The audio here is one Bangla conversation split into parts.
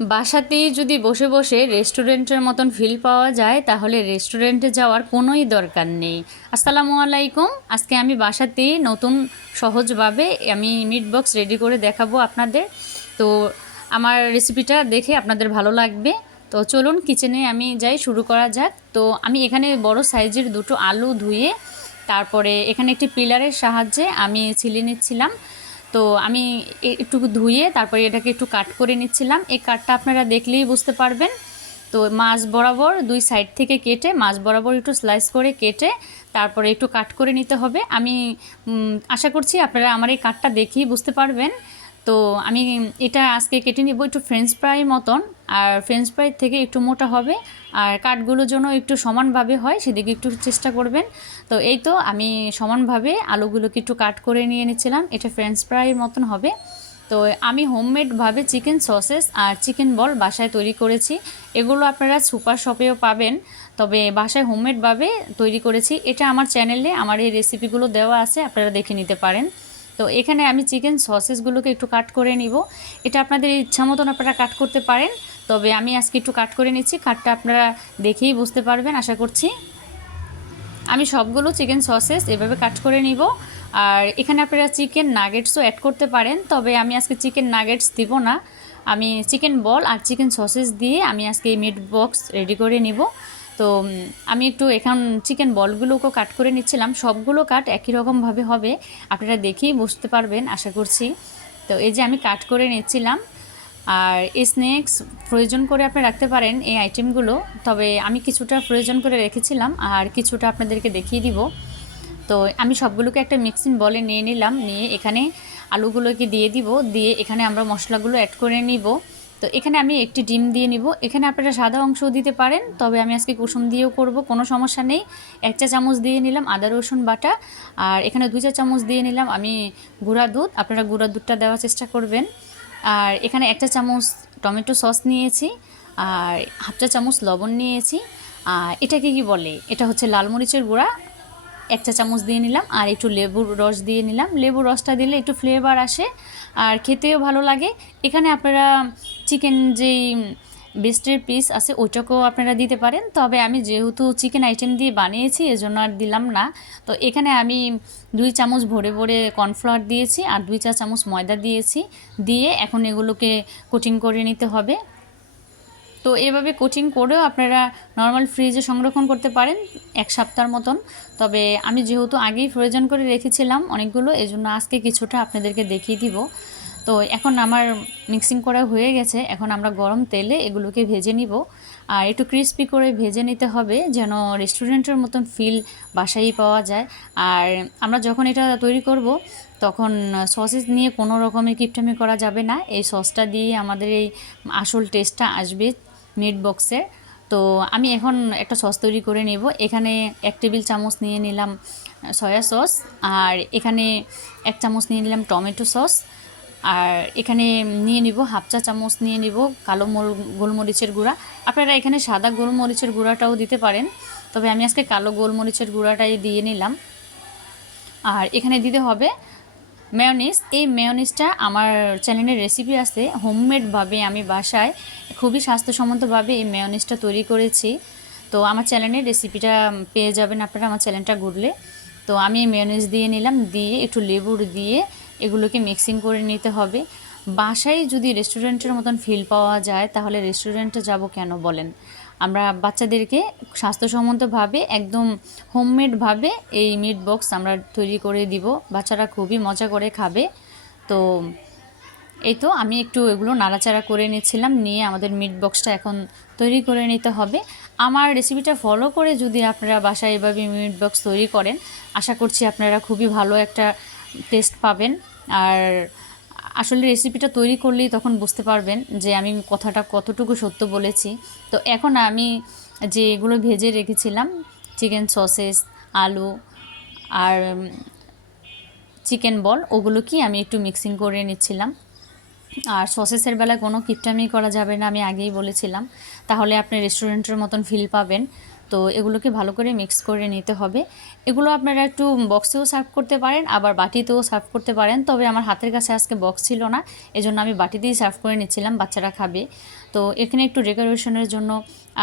বাসাতেই যদি বসে বসে রেস্টুরেন্টের মতন ফিল পাওয়া যায়, তাহলে রেস্টুরেন্টে যাওয়ার কোনোই দরকার নেই। আসসালামু আলাইকুম, আজকে আমি বাসাতেই নতুন সহজভাবে আমি মিট বক্স রেডি করে দেখাবো আপনাদের। তো আমার রেসিপিটা দেখে আপনাদের ভালো লাগবে। তো চলুন কিচেনে আমি যাই, শুরু করা যাক। তো আমি এখানে বড় সাইজের দুটো আলু ধুয়ে, তারপরে এখানে একটি পিলারের সাহায্যে আমি ছিলে নিচ্ছিলাম। তো আমি একটু ধুয়ে তারপরে এটাকে একটু কাট করে নিচ্ছিলাম। এই কাটটা আপনারা দেখলেই বুঝতে পারবেন। তো মাছ বরাবর দুই সাইড থেকে কেটে, মাছ বরাবর একটু স্লাইস করে কেটে তারপরে একটু কাট করে নিতে হবে। আমি আশা করছি আপনারা আমার এই কাটটা দেখেই বুঝতে পারবেন। তো আমি এটা আজকে কেটে নিব একটু ফ্রেঞ্চ ফ্রাই মতন, আর ফ্রেঞ্চ ফ্রাই থেকে একটু মোটা হবে, আর কাঠগুলো যেন একটু সমানভাবে হয়, সেদিকে একটু চেষ্টা করবেন। তো এই তো আমি সমানভাবে আলুগুলোকে একটু কাট করে নিয়ে নিচ্ছিলাম, এটা ফ্রেঞ্চ ফ্রাইয়ের মতন হবে। তো আমি হোমমেডভাবে চিকেন সসেস আর চিকেন বল বাসায় তৈরি করেছি, এগুলো আপনারা সুপার শপেও পাবেন, তবে বাসায় হোমমেডভাবে তৈরি করেছি। এটা আমার চ্যানেলে আমার এই রেসিপিগুলো দেওয়া আছে, আপনারা দেখে নিতে পারেন। তো এখানে আমি চিকেন সসেসগুলোকে একটু কাট করে নিব। এটা আপনাদের ইচ্ছা মতন আপনারা কাট করতে পারেন, তবে আমি আজকে একটু কাট করে নিচ্ছি, কাটটা আপনারা দেখেই বুঝতে পারবেন, আশা করছি। আমি সবগুলো চিকেন সসেস এভাবে কাট করে নিব। আর এখানে আপনারা চিকেন নাগেটসও অ্যাড করতে পারেন, তবে আমি আজকে চিকেন নাগেটস দিব না। আমি চিকেন বল আর চিকেন সসেস দিয়ে আমি আজকে এই মিট বক্স রেডি করে নিব। তো আমি একটু এখন চিকেন বলগুলোকেও কাট করে নিচ্ছিলাম। সবগুলো কাট একই রকমভাবে হবে। আপনারা দেখেই বুঝতে পারবেন, আশা করছি। তো এই যে আমি কাট করে নিচ্ছিলাম, আর স্ন্যাক্স প্রয়োজন করে আপনি রাখতে পারেন এই আইটেমগুলো তবে আমি কিছুটা প্রয়োজন করে রেখেছিলাম, আর কিছুটা আপনাদেরকে দেখিয়ে দিব। তো আমি সবগুলোকে একটা মিক্সিং বলে নিয়ে নিলাম, নিয়ে এখানে আলুগুলোকে দিয়ে দিব। দিয়ে এখানে আমরা মশলাগুলো অ্যাড করে নিব। তো এখানে আমি একটি ডিম দিয়ে নিব। এখানে আপনারা সাদা অংশও দিতে পারেন, তবে আমি আজকে কুসুম দিয়েও করব, কোনো সমস্যা নেই। এক চা চামচ দিয়ে নিলাম আদা, রসুন, বাটা, আর এখানে দুই চা চামচ দিয়ে নিলাম আমি গুঁড়া দুধ। আপনারা গুঁড়া দুধটা দেওয়ার চেষ্টা করবেন। আর এখানে একটা চামচ টমেটো সস নিয়েছি, আর হাফ চা চামচ লবণ নিয়েছি। আর এটাকে কি বলে? এটা হচ্ছে লাল মরিচের গুঁড়া। এক চা চামচ দিয়ে নিলাম আর একটু লেবুর রস দিয়ে নিলাম। লেবুর রসটা দিলে একটু ফ্লেভার আসে আর খেতেও ভালো লাগে। এখানে আপনারা চিকেন যেই বেস্টের পিস আছে ওইটাকেও আপনারা দিতে পারেন। তবে আমি যেহেতু চিকেন আইটেম দিয়ে বানিয়েছি, এজন্য আর দিলাম না। তো এখানে আমি দুই চামচ ভরে ভরে কর্নফ্লাওয়ার দিয়েছি আর দুই চা চামচ ময়দা দিয়েছি। দিয়ে এখন এগুলোকে কোটিং করে নিতে হবে। তো এভাবে কোচিং করেও আপনারা নর্মাল ফ্রিজে সংরক্ষণ করতে পারেন এক সপ্তাহের মতন। তবে আমি যেহেতু আগেই প্রয়োজন করে রেখেছিলাম অনেকগুলো, এজন্য আজকে কিছুটা আপনাদেরকে দেখিয়ে দিব। তো এখন আমার মিক্সিং করা হয়ে গেছে, এখন আমরা গরম তেলে এগুলোকে ভেজে নিব। আর একটু ক্রিস্পি করে ভেজে নিতে হবে যেন রেস্টুরেন্টের মতন ফিল বাসায় পাওয়া যায়। আর আমরা যখন এটা তৈরি করব, তখন সসেস নিয়ে কোনো রকমের কিপটামি করা যাবে না। এই সসটা দিয়ে আমাদের এই আসল টেস্টটা আসবে মিট বক্সে। তো আমি এখন একটা সস তৈরি করে নেব। এখানে এক টেবিল চামচ নিয়ে নিলাম সয়া সস। আর এখানে এক চামচ নিয়ে নিলাম টমেটো সস। আর এখানে নিয়ে নিব হাফ চা চামচ নিয়ে নিব কালো গোলমরিচের গুঁড়া। আপনারা এখানে সাদা গোলমরিচের গুঁড়াটাও দিতে পারেন। তবে আমি আজকে কালো গোলমরিচের গুঁড়াটাই দিয়ে নিলাম। আর এখানে দিতে হবে মেয়নিস এই মেয়নিসটা আমার চ্যানেলের রেসিপি আছে। হোমমেডভাবে আমি বাসায় খুবই স্বাস্থ্যসম্মতভাবে এই মেয়নিসটা তৈরি করেছি। তো আমার চ্যানেলের রেসিপিটা পেয়ে যাবেন আপনারা আমার চ্যানেলটা ঘুরলে। তো আমি এই মেয়নিস দিয়ে নিলাম, দিয়ে একটু লেবুর দিয়ে এগুলোকে মিক্সিং করে নিতে হবে। বাসায় যদি রেস্টুরেন্টের মতন ফিল পাওয়া যায়, তাহলে রেস্টুরেন্টে যাব কেন বলেন? আমরা বাচ্চাদেরকে স্বাস্থ্যসম্মতভাবে, একদম হোমমেডভাবে এই মিট বক্স আমরা তৈরি করে দিব। বাচ্চারা খুবই মজা করে খাবে। তো এই তো আমি একটু এগুলো নাড়াচাড়া করে নিচ্ছিলাম নিয়ে আমাদের মিট বক্সটা এখন তৈরি করে নিতে হবে। আমার রেসিপিটা ফলো করে যদি আপনারা বাসায় এভাবে মিট বক্স তৈরি করেন, আশা করছি আপনারা খুবই ভালো একটা টেস্ট পাবেন। আর আসলে রেসিপিটা তৈরি করলেই তখন বুঝতে পারবেন যে আমি কথাটা কতটুকু সত্য বলেছি। তো এখন আমি যে এগুলো ভেজে রেখেছিলাম চিকেন সসেস আলু আর চিকেন বল ওগুলো কি আমি একটু মিক্সিং করে নিচ্ছিলাম। আর সসেসের বেলায় কোনো কিপটামি করা যাবে না, আমি আগেই বলেছিলাম। তাহলে আপনি রেস্টুরেন্টের মতন ফিল পাবেন। তো এগুলোকে ভালো করে মিক্স করে নিতে হবে। এগুলো আপনারা একটু বক্সেও সার্ভ করতে পারেন, আবার বাটিতেও সার্ভ করতে পারেন। তবে আমার হাতের কাছে আজকে বক্স ছিল না, এজন্য আমি বাটিতেই সার্ভ করে নিচ্ছিলাম, বাচ্চারা খাবে। তো এখানে একটু ডেকোরেশনের জন্য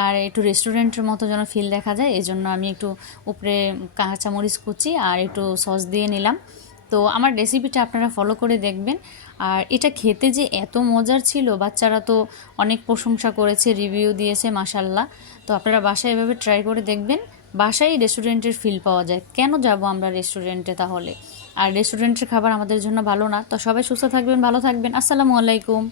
আর একটু রেস্টুরেন্টের মতো যেন ফিল দেখা যায় এই জন্য আমি একটু উপরে কাঁচামরিচ কুচি আর একটু সস দিয়ে নিলাম। তো আমার রেসিপিটা আপনারা ফলো করে দেখবেন। আর এটা খেতে যে এত মজার ছিল, বাচ্চারা তো অনেক প্রশংসা করেছে রিভিউ দিয়েছে মাসাল্লাহ তো আপনারা বাসায় এভাবে ট্রাই করে দেখবেন, বাসায় রেস্টুরেন্টের ফিল পাওয়া যায়। কেন যাব আমরা রেস্টুরেন্টে তাহলে? আর রেস্টুরেন্টের খাবার আমাদের জন্য ভালো না। তো সবাই সুস্থ থাকবেন, ভালো থাকবেন। আসসালামু আলাইকুম।